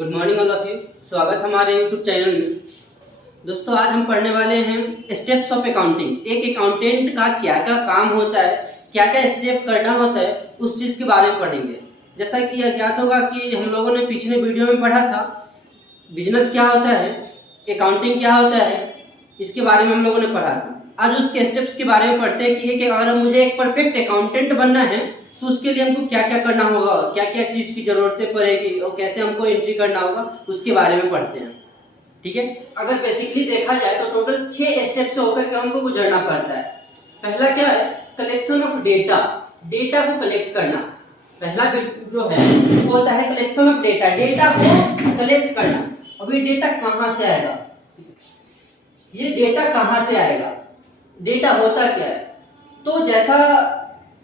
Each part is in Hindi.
Good morning all of you. स्वागत हमारे यूट्यूब चैनल में। दोस्तों आज हम पढ़ने वाले हैं स्टेप्स ऑफ अकाउंटिंग। एक अकाउंटेंट का क्या क्या काम होता है, क्या क्या स्टेप करना होता है, उस चीज़ के बारे में पढ़ेंगे। जैसा कि ज्ञात होगा कि हम लोगों ने पिछले वीडियो में पढ़ा था बिजनेस क्या होता है, अकाउंटिंग क्या होता है, इसके बारे में हम लोगों ने पढ़ा था। आज उसके स्टेप्स के बारे में पढ़ते हैं कि अगर मुझे एक परफेक्ट अकाउंटेंट बनना है तो उसके लिए हमको क्या क्या करना होगा, क्या क्या चीज़ की जरूरतें पड़ेगी और कैसे हमको एंट्री करना होगा, उसके बारे में पढ़ते हैं। ठीक है, अगर बेसिकली देखा जाए तो टोटल 6 स्टेप से होकर के हमको गुजरना पड़ता है। पहला क्या है, कलेक्शन ऑफ डेटा, डेटा को कलेक्ट करना। पहला जो है वो होता है कलेक्शन ऑफ डेटा, डेटा को कलेक्ट करना। अब ये डेटा कहाँ से आएगा, ये डेटा कहाँ से आएगा, डेटा होता क्या है। तो जैसा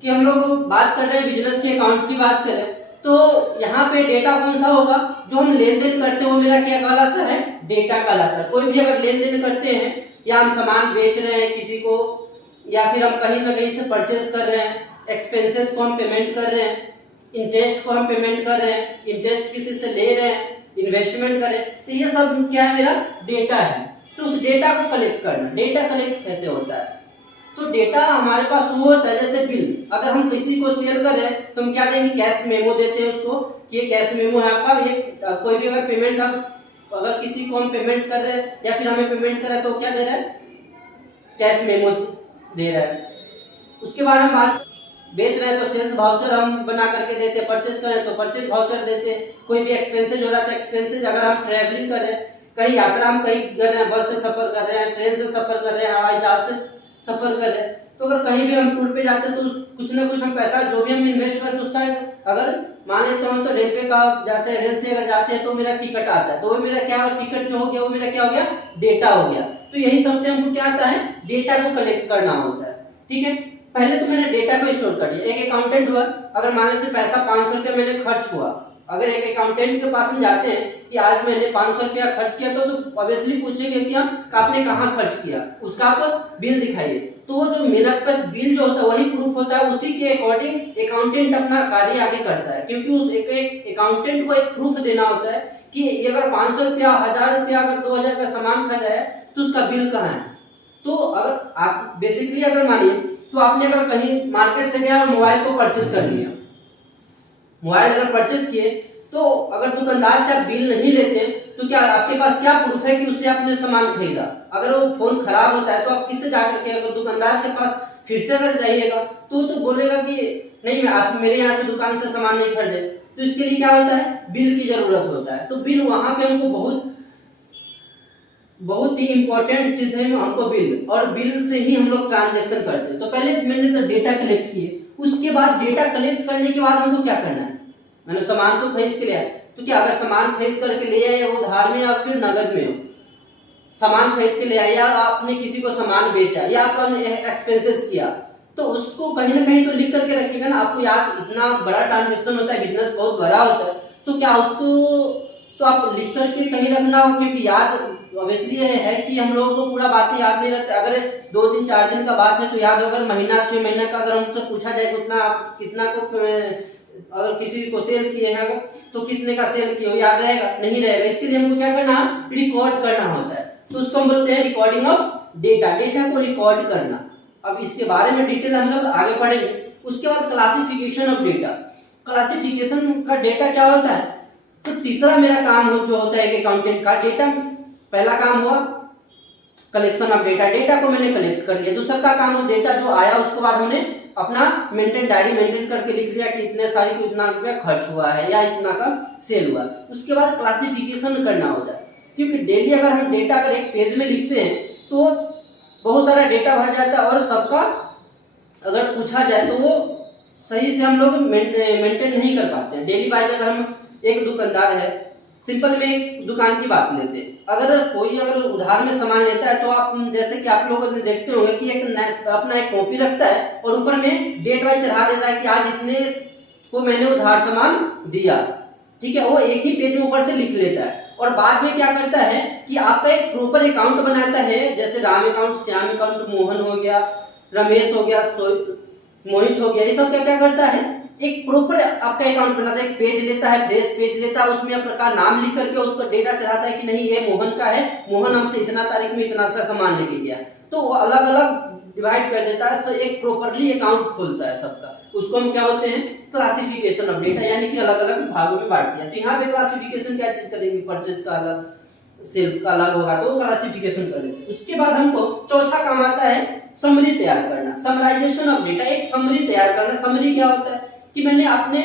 कि हम लोग बात कर रहे हैं बिजनेस के अकाउंट की बात करें तो यहाँ पे डेटा कौन सा होगा, जो हम लेन देन करते हैं वो मेरा क्या कहलाता है, डेटा कहलाता है। कोई भी अगर लेन देन करते हैं या हम सामान बेच रहे हैं किसी को, या फिर हम कहीं ना कहीं से परचेज कर रहे हैं, एक्सपेंसेस को हम पेमेंट कर रहे हैं, इंटरेस्ट को हम पेमेंट कर रहे हैं, इंटरेस्ट किसी से ले रहे हैं, इन्वेस्टमेंट कर रहे हैं, तो ये सब क्या है, मेरा डेटा है। तो उस डेटा को कलेक्ट करना, डेटा कलेक्ट कैसे होता है, तो डेटा हमारे पास वो होता है जैसे बिल। अगर हम किसी को सेल कर रहे हैं तो हम क्या देंगे, कैश मेमो देते हैं उसको कि ये कैश मेमो है आपका। ये कोई भी अगर पेमेंट अगर किसी को हम पेमेंट कर रहे हैं या फिर हमें पेमेंट कर रहे हैं तो क्या दे रहा है, कैश मेमो दे रहा है। उसके बाद हम बात बेच रहे हैं तो सेल्स वाउचर हम बना करके देते हैं, परचेज कर रहे हैं तो परचेज वाउचर देते हैं। कोई भी एक्सपेंसेज हो रहा है तो एक्सपेंसेज, अगर हम ट्रैवलिंग कर रहे हैं, कहीं यात्रा हम कहीं कर रहे हैं, बस से सफर कर रहे हैं, ट्रेन से सफर कर रहे हैं, हवाई जहाज से सफर कर रहे हैं, तो अगर कहीं भी हम टूर पे जाते हैं तो कुछ ना कुछ हम पैसा जो भी हम इन्वेस्ट करते हैं उसका, अगर मान लेते हैं तो रेलवे का जाते हैं, रेल से अगर जाते हैं तो मेरा टिकट आता है, तो वो मेरा क्या, टिकट जो हो गया वो मेरा क्या हो गया, डेटा हो गया। तो यही सबसे हमको क्या आता है, डेटा को कलेक्ट करना होता है। ठीक है, पहले तो मैंने डेटा को स्टोर कर लिया। एक अकाउंटेंट हुआ, अगर मान लेते पैसा 500 रुपया मैंने खर्च हुआ, अगर एक अकाउंटेंट के पास हम जाते हैं कि आज मैंने 500 रुपया खर्च किया तो ऑब्वियसली पूछेंगे कि आपने कहाँ खर्च किया, उसका आप बिल दिखाइए। तो जो मेरा पास बिल जो होता है वही प्रूफ होता है, उसी के अकॉर्डिंग अकाउंटेंट अपना कार्य आगे करता है। क्योंकि उस एक अकाउंटेंट को एक प्रूफ देना होता है कि अगर 500 रुपया, 1000 रुपया, अगर 2000 का सामान खरीदा है तो उसका बिल कहाँ है। तो अगर आप बेसिकली अगर मानिए तो आपने अगर कहीं मार्केट से गया और मोबाइल को परचेज कर लिया, मोबाइल अगर परचेज किए तो अगर दुकानदार से आप बिल नहीं लेते तो क्या आपके पास क्या प्रूफ है कि उससे आपने सामान खरीदा। अगर वो फोन खराब होता है तो आप किससे जाकर के, अगर दुकानदार के पास फिर से अगर जाइएगा तो बोलेगा कि नहीं, मैं आप मेरे यहाँ से दुकान से सामान नहीं खरीदे। तो इसके लिए क्या होता है, बिल की जरूरत होता है। तो बिल वहां पे हमको बहुत ही इंपॉर्टेंट चीज है, हमको बिल, और बिल से ही हम लोग ट्रांजेक्शन करते हैं। तो पहले मैंने तो डेटा कलेक्ट किए, उसके बाद डेटा कलेक्ट करने के बाद हमको क्या करना है, मैंने सामान तो खरीद के लिया, तो क्या अगर सामान खरीद करके ले आए, वो उधार में या फिर नगद में हो, सामान खरीद के ले आए या आपने किसी को सामान बेचा या आपने एक्सपेंसेस किया, तो उसको कहीं ना कहीं तो लिख करके रखिएगा ना। आपको याद, इतना बड़ा ट्रांजेक्शन होता है, बिजनेस बहुत बड़ा होता है, तो क्या उसको तो आप लिख करके कहीं रखना हो, क्योंकि याद ऑब्वियसली है कि हम लोगों को पूरा बातें याद नहीं रहता। अगर 2 दिन 4 दिन का बात है तो याद होगा, महीना 6 महीना का अगर हमसे पूछा जाए कितना को अगर किसी को सेल किए हैं तो कितने का सेल किए हो, याद रहेगा, नहीं रहेगा। इसके लिए हमको क्या करना है, रिकॉर्ड करना होता है। तो उसको हम बोलते हैं रिकॉर्डिंग ऑफ डेटा, डेटा को रिकॉर्ड करना। अब इसके बारे में डिटेल हम लोग आगे पढ़ेंगे। उसके बाद क्लासिफिकेशन ऑफ डेटा, क्लासिफिकेशन का डेटा क्या होता है। तो तीसरा मेरा काम जो होता है एक अकाउंटेंट का, डेटा, पहला काम हुआ कलेक्शन ऑफ डेटा, डेटा को मैंने कलेक्ट कर लिया। दूसरा का काम हो, डेटा जो आया उसके बाद हमने अपना डायरी मेंटेन करके लिख दिया कि इतने सारी को इतना रुपया खर्च हुआ है या इतना का सेल हुआ। उसके बाद क्लासिफिकेशन करना होता है, क्योंकि डेली अगर हम डेटा अगर एक पेज में लिखते हैं तो बहुत सारा डेटा भर जाता है, और सबका अगर पूछा जाए तो वो सही से हम लोग मेंटेन नहीं कर पाते हैं। डेली वाइज अगर हम, एक दुकानदार है, सिंपल में एक दुकान की बात लेते हैं, अगर कोई अगर उधार में सामान लेता है तो आप जैसे कि आप लोग देखते होंगे कि अपना एक कॉपी रखता है और ऊपर में डेट वाइज चढ़ा देता है कि आज इतने को मैंने उधार सामान दिया। ठीक है, वो एक ही पेज में ऊपर से लिख लेता है, और बाद में क्या करता है कि आपका एक प्रॉपर अकाउंट बनाता है, जैसे राम अकाउंट, श्याम अकाउंट, मोहन हो गया, रमेश हो गया, मोहित हो गया, ये सब क्या क्या करता है, एक प्रॉपर आपका अकाउंट बनाता है, एक पेज लेता है, फ्रेश पेज लेता है, उसमें अपना नाम लिख करके उस पर डेटा चढ़ाता है कि नहीं ये मोहन का है, मोहन हमसे इतना तारीख में इतना का सामान लेके गया, तो वो अलग अलग डिवाइड कर देता है। तो एक प्रॉपरली अकाउंट खोलता है सबका, उसको हम क्या बोलते हैं, क्लासिफिकेशन ऑफ डेटा, यानी कि अलग अलग भागों में बांट दिया। तो यहाँ पे क्लासिफिकेशन क्या चीज करेंगे, परचेज का अलग, सेल का अलग होगा, तो क्लासिफिकेशन कर देते हैं। उसके बाद हमको चौथा काम आता है समरी तैयार करना, समराइजेशन ऑफ डेटा, एक समरी तैयार करना। समरी क्या होता है कि मैंने अपने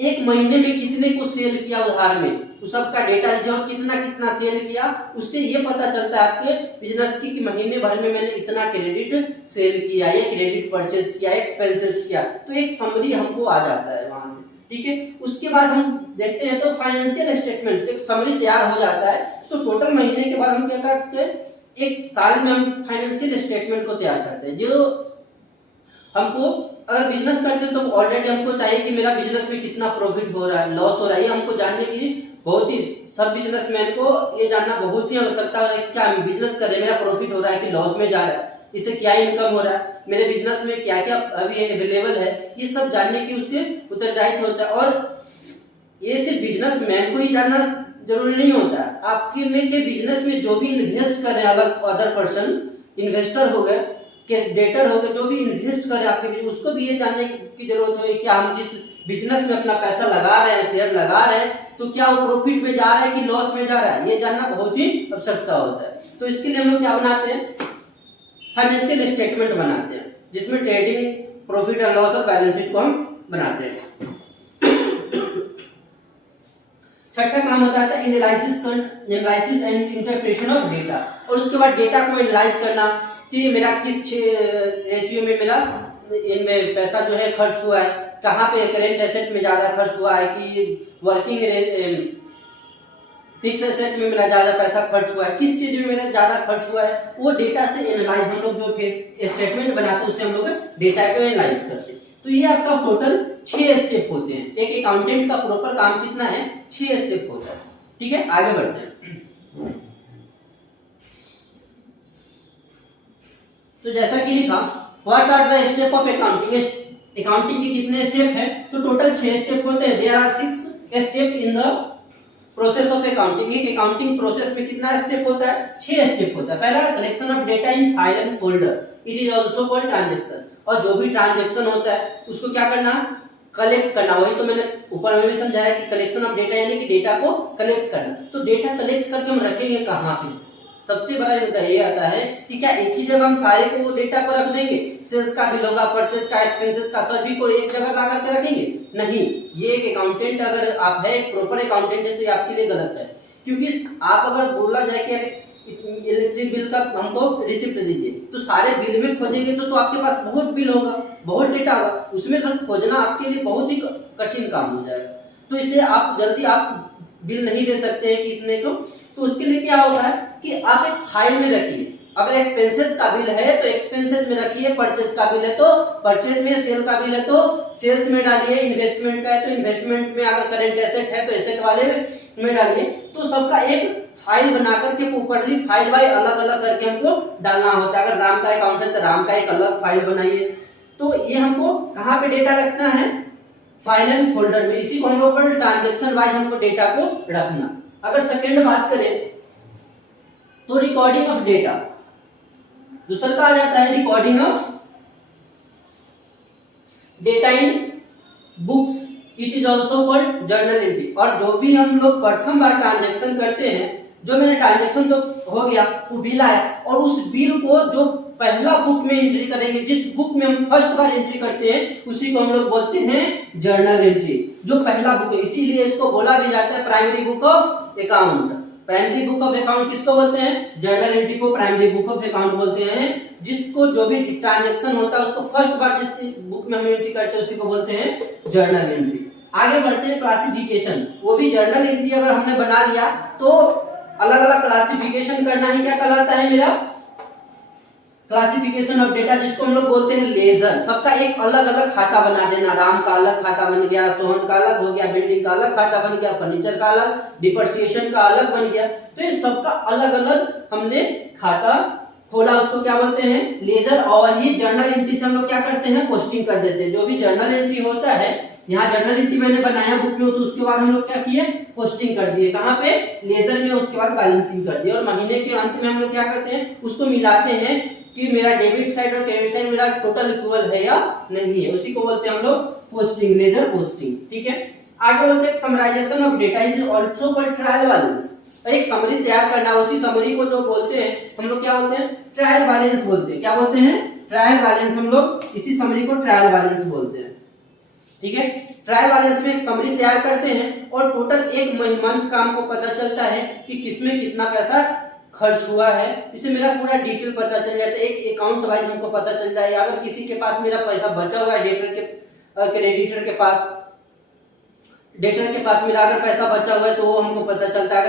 एक महीने में कितने को सेल किया उधार में, उस सबका डेटा लीजिए और कितना कितना सेल किया, उससे ये पता चलता है आपके बिजनेस की कि महीने भर में मैंने इतना क्रेडिट सेल किया या क्रेडिट परचेज किया, एक्सपेंसेस किया, तो एक समरी हमको आ जाता है वहां से, ठीक है। उसके बाद हम देखते हैं तो फाइनेंशियल स्टेटमेंट, एक समरी तैयार हो जाता है। तो टोटल महीने के बाद हम क्या करते हैं, एक साल में हम फाइनेंशियल स्टेटमेंट को तैयार करते हैं। जो हमको अगर बिजनेस करते हैं तो ऑलरेडी हमको चाहिए कि मेरा बिजनेस में कितना प्रॉफिट हो रहा है, लॉस हो रहा है, ये हमको जानने की बहुत ही, सब बिजनेसमैन को ये जानना बहुत ही आवश्यकता है कि क्या बिजनेस कर रहे हैं, मेरा प्रॉफिट हो रहा है कि लॉस में जा रहा है, इससे क्या इनकम हो रहा है, मेरे बिजनेस में क्या क्या अभी अवेलेबल है, ये सब जानने की उसके उत्तरदायित्व होता है। और ये सिर्फ बिजनेसमैन को ही जानना जरूरी नहीं होता, आपके में के बिजनेस में जो भी इन्वेस्ट कर रहे हैं, अलग अदर पर्सन इन्वेस्टर हो गए, डेटर हो गए, जो भी इन्वेस्ट कर रहे हैं आपके बिजनेस, उसको भी ये जानने की जरूरत है कि हम जिस बिजनेस में अपना पैसा लगा रहे हैं, शेयर लगा रहे हैं, तो क्या वो प्रॉफिट में जा रहा है कि लॉस में जा रहा है, ये जानना बहुत ही आवश्यकता होता है। तो इसके लिए हम लोग क्या बनाते हैं, फाइनेंशियल स्टेटमेंट बनाते हैं, जिसमें ट्रेडिंग प्रॉफिट एंड लॉस और बैलेंस शीट को हम बनाते हैं। छठा काम होता है analysis and interpretation of data, और उसके बाद डेटा को एनालाइज करना कि मेरा किस रेशियो में मेरा इनमें पैसा जो है खर्च हुआ है, कहाँ पे करेंट एसेट में ज्यादा खर्च हुआ है कि वर्किंग फिक्स एसेट में मेरा ज्यादा पैसा खर्च हुआ है, किस चीज में मेरा ज्यादा खर्च हुआ है, वो डेटा से एनालाइज हम लोग जो फिर स्टेटमेंट बनाते हैं उससे हम लोग डेटा को एनालाइज करते हैं। तो ये आपका टोटल 6 स्टेप होते हैं। एक अकाउंटेंट का प्रॉपर काम कितना है, 6 स्टेप होता है, ठीक है। आगे बढ़ते हैं। तो जैसा कि लिखा, what's are the step of accounting, accounting के कितने स्टेप हैं, तो टोटल 6 स्टेप होते हैं। There are 6 step in the process of accounting. एक अकाउंटिंग प्रोसेस में कितना स्टेप होता है, 6 स्टेप होता है। पहला collection of data in file and folder, it is also called transaction. और जो भी ट्रांजैक्शन होता है उसको क्या करना, कलेक्ट करना। वही तो मैंने ऊपर में भी समझाया कि कलेक्शन ऑफ डेटा यानी कि डेटा को कलेक्ट करना। तो डेटा कलेक्ट करके हम रखेंगे कहाँ पे, सबसे बड़ा मुद्दा ये आता है कि क्या एक ही जगह हम सारे को डेटा को रख देंगे, सेल्स का बिल होगा, परचेज का, एक्सपेंसेस का, सभी को एक जगह ला करके रखेंगे, नहीं। ये एक अकाउंटेंट, अगर आप है एक प्रॉपर अकाउंटेंट है तो ये आपके लिए गलत है। क्योंकि आप अगर बोला जाए कि इलेक्ट्रिक बिल का हमको रिसिप्ट दीजिए, तो सारे बिल में खोजेंगे तो आपके पास बहुत बिल होगा, बहुत डेटा होगा, उसमें से खोजना आपके लिए बहुत ही कठिन काम हो जाएगा। तो इसलिए आप जल्दी आप बिल नहीं दे सकते हैं कि इतने को। तो उसके लिए क्या होता है कि आप एक फाइल में रखिए। अगर एक्सपेंसेस का बिल है तो एक्सपेंसेस में रखिए, परचेज का बिल है तो परचेज में, सेल का बिल है तो सेल्स में डालिए, इन्वेस्टमेंट का है तो इन्वेस्टमेंट में, अगर करंट एसेट है तो एसेट वाले में डालिए। तो सबका एक फाइल बना करके प्रॉपर्ली फाइल बाय अलग अलग करके हमको डालना होता है। अगर राम का अकाउंट है तो राम का एक अलग फाइल बनाइए। तो ये हमको कहाँ पे डेटा रखना है, फाइल एंड फोल्डर में। इसी को हम लोग ट्रांजेक्शन वाइज हमको डेटा को रखना। अगर सेकंड बात करें तो रिकॉर्डिंग ऑफ डेटा, दूसरा का आ जाता है recording of data in books, it is also called journal entry. और जो भी हम लोग प्रथम बार ट्रांजेक्शन करते हैं, जो मैंने ट्रांजेक्शन तो हो गया, वो बिल आया, और उस बिल को जो पहला बुक में एंट्री करेंगे, जिस बुक में हम फर्स्ट बार एंट्री करते हैं, उसी को हम लोग बोलते हैं जर्नल एंट्री, जो पहला बुक है। इसीलिए इसको बोला भी जाता है primary book of account. Primary book of account किसको बोलते हैं, जर्नल एंट्री को प्राइमरी बुक ऑफ अकाउंट बोलते हैं। जिसको जो भी ट्रांजेक्शन होता है उसको फर्स्ट बार जिस बुक में हम एंट्री करते हैं उसी को बोलते हैं जर्नल एंट्री। आगे बढ़ते हैं क्लासिफिकेशन, वो भी जर्नल एंट्री अगर हमने बना लिया तो अलग अलग क्लासिफिकेशन करना ही क्या कहलाता है मेरा, क्लासिफिकेशन ऑफ डेटा, जिसको हम लोग बोलते हैं लेजर। सबका एक अलग अलग खाता बना देना, राम का अलग खाता बन गया, सोहन का अलग हो गया, बिल्डिंग का अलग खाता बन गया, फर्नीचर का अलग, डिप्रिसिएशन का अलग बन गया। तो ये सबका अलग अलग हमने खाता खोला, उसको क्या बोलते हैं लेजर। और ये जर्नल एंट्री से हम लोग क्या करते हैं, पोस्टिंग कर देते हैं। जो भी जर्नल एंट्री होता है यहाँ जर्नल एंट्री मैंने बनाया बुक में, तो उसके बाद हम लोग क्या किए, पोस्टिंग कर दिए कहाँ पे, लेजर में, उसके बाद बैलेंसिंग कर दिया। और महीने के अंत में हम लोग क्या करते हैं, उसको मिलाते हैं कि मेरा डेबिट साइड और क्रेडिट साइड मेरा टोटल इक्वल है या नहीं है, उसी को बोलते हैं हम लोग पोस्टिंग, लेजर पोस्टिंग। ठीक है, आगे बोलते हैं summarization of data is also called trial balance. एक समरी तैयार करना, उसी समरी को जो बोलते हैं हम लोग क्या बोलते हैं, ट्रायल बैलेंस बोलते हैं। क्या बोलते हैं, ट्रायल बैलेंस। हम लोग इसी समरी को ट्रायल बैलेंस बोलते हैं। ठीक है, ट्रायल बैलेंस में एक समरी तैयार करते हैं और टोटल एक मंथ का हमको पता चलता है कि किसमें कितना पैसा खर्च हुआ है, इससे मेरा पूरा डिटेल पता चल जाता है, एक अकाउंट वाइज हमको पता चल जाए। अगर किसी के पास मेरा पैसा बचा हुआ है, क्रेडिटर के पास मेरा अगर पैसा बचा हुआ है तो वो हमको पता चलता है।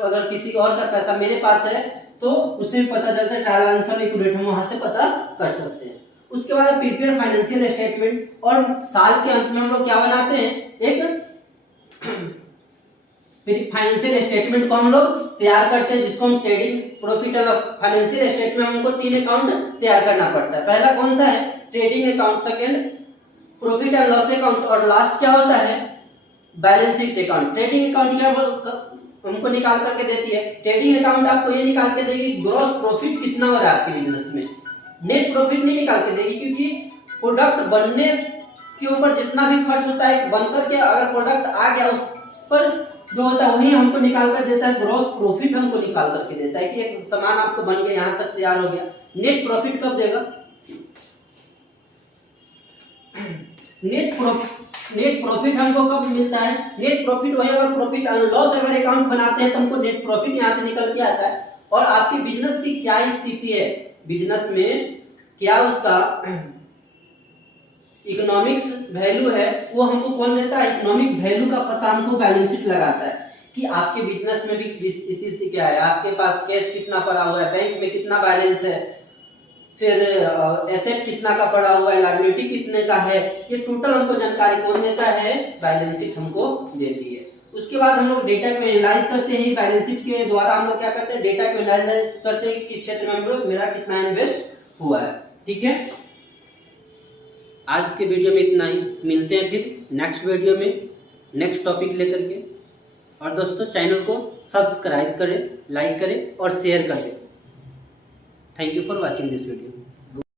अगर किसी और का पैसा मेरे पास है तो उससे पता चलता है, ट्रायल बैलेंस हम एक्यूरेट हम वहां से पता कर सकते हैं। उसके बाद प्रिपेयर फाइनेंशियल स्टेटमेंट, और साल के अंत में हम लोग क्या बनाते हैं, एक फाइनेंशियल स्टेटमेंट को हम लोग तैयार करते हैं, जिसको हम ट्रेडिंग प्रॉफिट और फाइनेंशियल स्टेटमेंट में हमको 3 अकाउंट तैयार करना पड़ता है। पहला कौन सा है, trading account, second profit and loss account, और लास्ट क्या होता है, balance sheet account. Trading account क्या हमको निकाल करके देती है, ट्रेडिंग अकाउंट आपको ये निकाल के देगी ग्रॉस प्रॉफिट कितना हो रहा है आपके बिजनेस में, नेट प्रॉफिट नहीं निकाल के देगी, क्योंकि प्रोडक्ट बनने के ऊपर जितना भी खर्च होता है बनकर के अगर प्रोडक्ट आ गया उस पर जो होता है वही हमको निकाल कर देता है, ग्रॉस प्रॉफिट हमको निकाल करके देता है कि एक सामान आपको बन के यहाँ तक तैयार हो गया। नेट प्रॉफिट कब देगा, नेट प्रॉफिट हमको कब मिलता है, नेट प्रॉफिट वही अगर प्रॉफिट एंड लॉस अगर अकाउंट बनाते हैं तो हमको नेट प्रॉफिट यहाँ से निकल के आता है। और आपके बिजनेस की क्या स्थिति है, बिजनेस में क्या उसका इकोनॉमिक्स वैल्यू है, वो हमको कौन देता है, इकोनॉमिक वैल्यू का पता हमको बैलेंस शीट लगाता है कि आपके बिजनेस में भी स्थिति क्या है, आपके पास कैश कितना पड़ा हुआ है, बैंक में कितना बैलेंस है, फिर एसेट कितना का पड़ा हुआ है, लायबिलिटी कितने का है, ये टोटल हमको जानकारी कौन देता है, बैलेंस शीट हमको देती है। उसके बाद हम लोग डेटा को एनालाइज करते हैं, बैलेंस शीट के द्वारा हम लोग क्या करते हैं, डेटा को एनालाइज करते हैं कि किस क्षेत्र में मेरा कितना इन्वेस्ट हुआ है। ठीक है, आज के वीडियो में इतना ही, मिलते हैं फिर नेक्स्ट वीडियो में नेक्स्ट टॉपिक लेकर के। और दोस्तों चैनल को सब्सक्राइब करें, लाइक करें और शेयर करें। Thank you for watching this video.